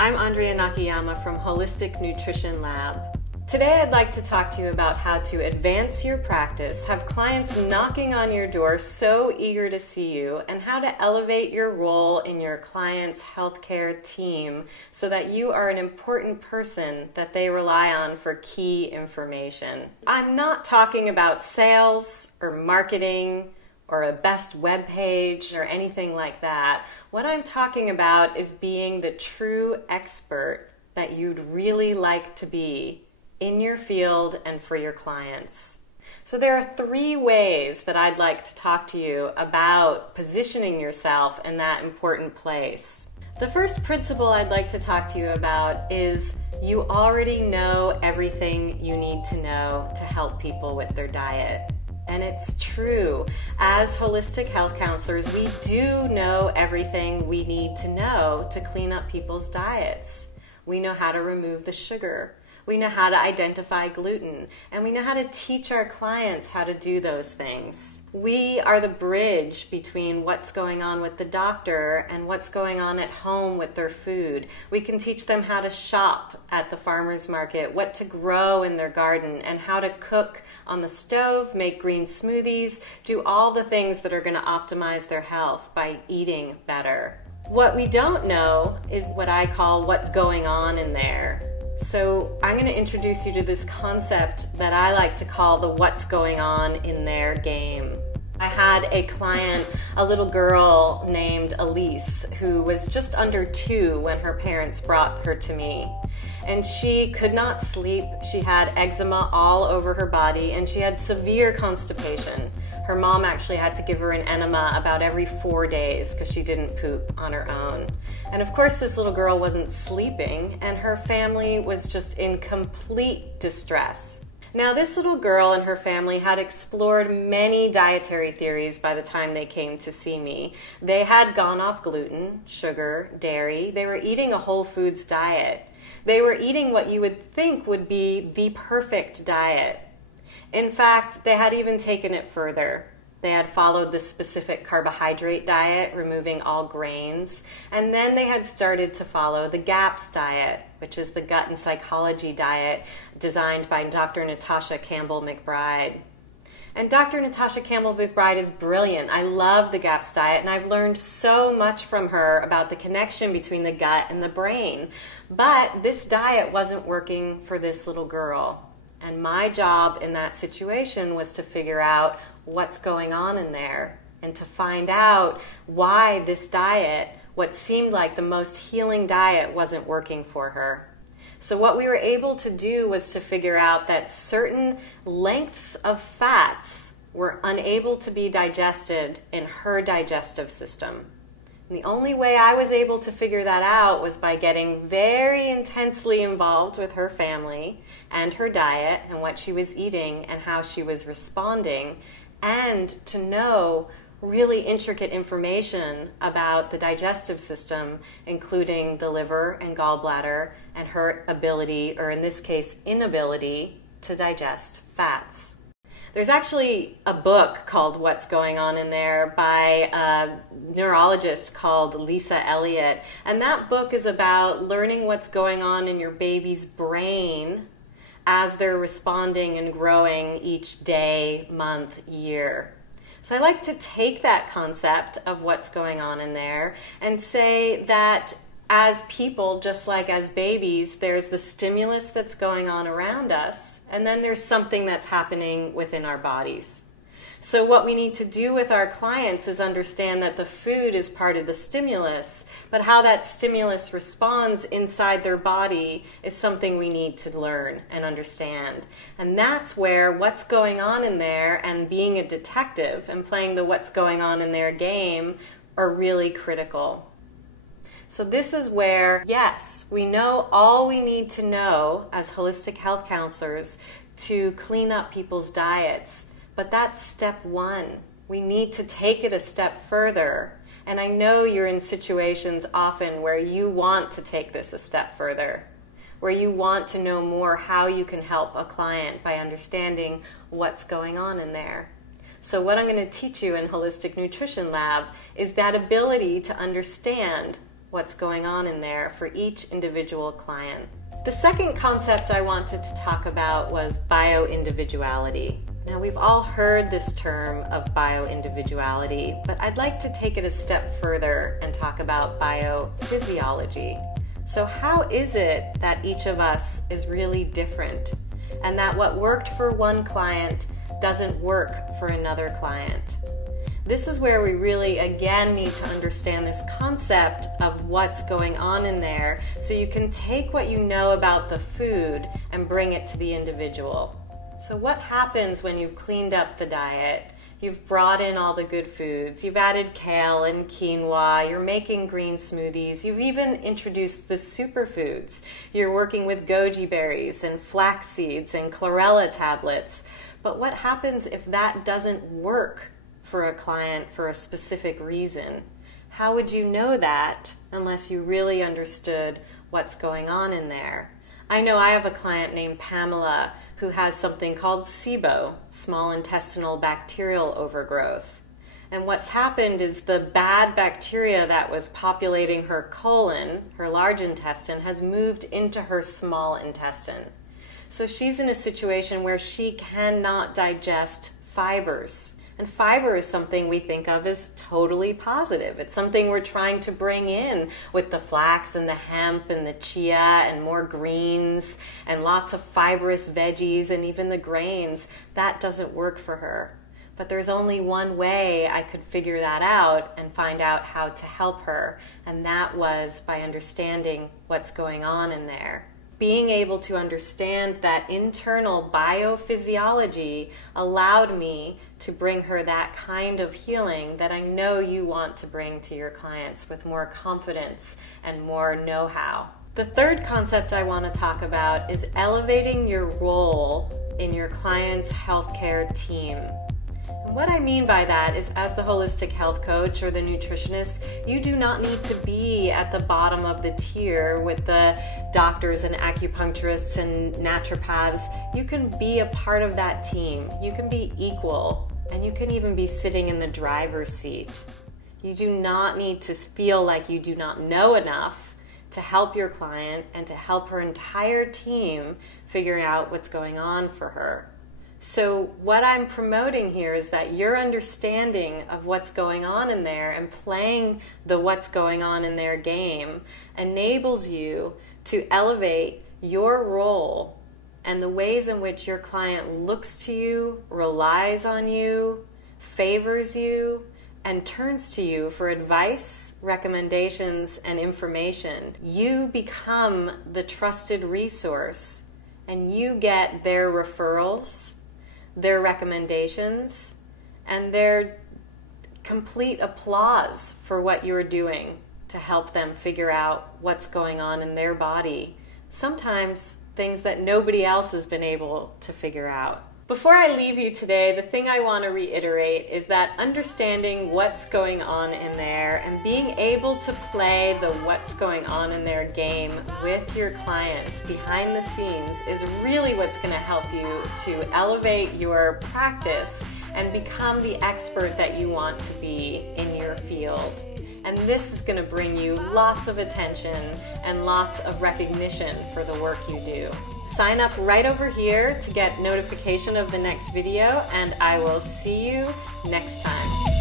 I'm Andrea Nakayama from Holistic Nutrition Lab. Today I'd like to talk to you about how to advance your practice, have clients knocking on your door so eager to see you, and how to elevate your role in your client's healthcare team so that you are an important person that they rely on for key information. I'm not talking about sales or marketing or a best web page or anything like that. What I'm talking about is being the true expert that you'd really like to be in your field and for your clients. So there are 3 ways that I'd like to talk to you about positioning yourself in that important place. The first principle I'd like to talk to you about is you already know everything you need to know to help people with their diet. And it's true. As holistic health counselors, we do know everything we need to know to clean up people's diets. We know how to remove the sugar. We know how to identify gluten, and we know how to teach our clients how to do those things. We are the bridge between what's going on with the doctor and what's going on at home with their food. We can teach them how to shop at the farmer's market, what to grow in their garden, and how to cook on the stove, make green smoothies, do all the things that are going to optimize their health by eating better. What we don't know is what I call what's going on in there. So I'm going to introduce you to this concept that I like to call the what's going on in their game. I had a client, a little girl named Elise, who was just under 2 when her parents brought her to me. And she could not sleep, she had eczema all over her body, and she had severe constipation. Her mom actually had to give her an enema about every 4 days because she didn't poop on her own. And of course this little girl wasn't sleeping, and her family was just in complete distress. Now this little girl and her family had explored many dietary theories by the time they came to see me. They had gone off gluten, sugar, dairy. They were eating a whole foods diet. They were eating what you would think would be the perfect diet. In fact, they had even taken it further. They had followed the specific carbohydrate diet, removing all grains, and then they had started to follow the GAPS diet, which is the gut and psychology diet designed by Dr. Natasha Campbell McBride. And Dr. Natasha Campbell McBride is brilliant. I love the GAPS diet, and I've learned so much from her about the connection between the gut and the brain. But this diet wasn't working for this little girl. And my job in that situation was to figure out what's going on in there and to find out why this diet, what seemed like the most healing diet, wasn't working for her. So what we were able to do was to figure out that certain lengths of fats were unable to be digested in her digestive system. And the only way I was able to figure that out was by getting very intensely involved with her family and her diet and what she was eating and how she was responding, and to know really intricate information about the digestive system, including the liver and gallbladder and her ability, or in this case, inability, to digest fats. There's actually a book called What's Going On in There by a neurologist called Lisa Elliott, and that book is about learning what's going on in your baby's brain as they're responding and growing each day, month, year. So I like to take that concept of what's going on in there and say that as people, just like as babies, there's the stimulus that's going on around us, and then there's something that's happening within our bodies. So what we need to do with our clients is understand that the food is part of the stimulus, but how that stimulus responds inside their body is something we need to learn and understand. And that's where what's going on in there and being a detective and playing the what's going on in there game are really critical. So this is where, yes, we know all we need to know as holistic health counselors to clean up people's diets. But that's step 1. We need to take it a step further. And I know you're in situations often where you want to take this a step further, where you want to know more how you can help a client by understanding what's going on in there. So what I'm going to teach you in Holistic Nutrition Lab is that ability to understand what's going on in there for each individual client. The second concept I wanted to talk about was bio-individuality. Now, we've all heard this term of bio-individuality, but I'd like to take it a step further and talk about biophysiology. So how is it that each of us is really different, and that what worked for one client doesn't work for another client? This is where we really, again, need to understand this concept of what's going on in there so you can take what you know about the food and bring it to the individual. So what happens when you've cleaned up the diet? You've brought in all the good foods, you've added kale and quinoa, you're making green smoothies, you've even introduced the superfoods. You're working with goji berries and flax seeds and chlorella tablets. But what happens if that doesn't work for a client for a specific reason? How would you know that unless you really understood what's going on in there? I know I have a client named Pamela who has something called SIBO, small intestinal bacterial overgrowth. And what's happened is the bad bacteria that was populating her colon, her large intestine, has moved into her small intestine. So she's in a situation where she cannot digest fibers. And fiber is something we think of as totally positive. It's something we're trying to bring in with the flax and the hemp and the chia and more greens and lots of fibrous veggies and even the grains. That doesn't work for her. But there's only one way I could figure that out and find out how to help her, and that was by understanding what's going on in there. Being able to understand that internal biophysiology allowed me to bring her that kind of healing that I know you want to bring to your clients with more confidence and more know-how. The third concept I want to talk about is elevating your role in your client's healthcare team. And what I mean by that is, as the holistic health coach or the nutritionist, you do not need to be at the bottom of the tier with the doctors and acupuncturists and naturopaths. You can be a part of that team. You can be equal, and you can even be sitting in the driver's seat. You do not need to feel like you do not know enough to help your client and to help her entire team figure out what's going on for her. So what I'm promoting here is that your understanding of what's going on in there and playing the what's going on in there game enables you to elevate your role and the ways in which your client looks to you, relies on you, favors you, and turns to you for advice, recommendations, and information. You become the trusted resource, and you get their referrals, their recommendations, and their complete applause for what you're doing to help them figure out what's going on in their body. Sometimes things that nobody else has been able to figure out. Before I leave you today, the thing I want to reiterate is that understanding what's going on in there and being able to play the what's going on in there game with your clients behind the scenes is really what's going to help you to elevate your practice and become the expert that you want to be in your field. And this is going to bring you lots of attention and lots of recognition for the work you do. Sign up right over here to get notification of the next video, and I will see you next time.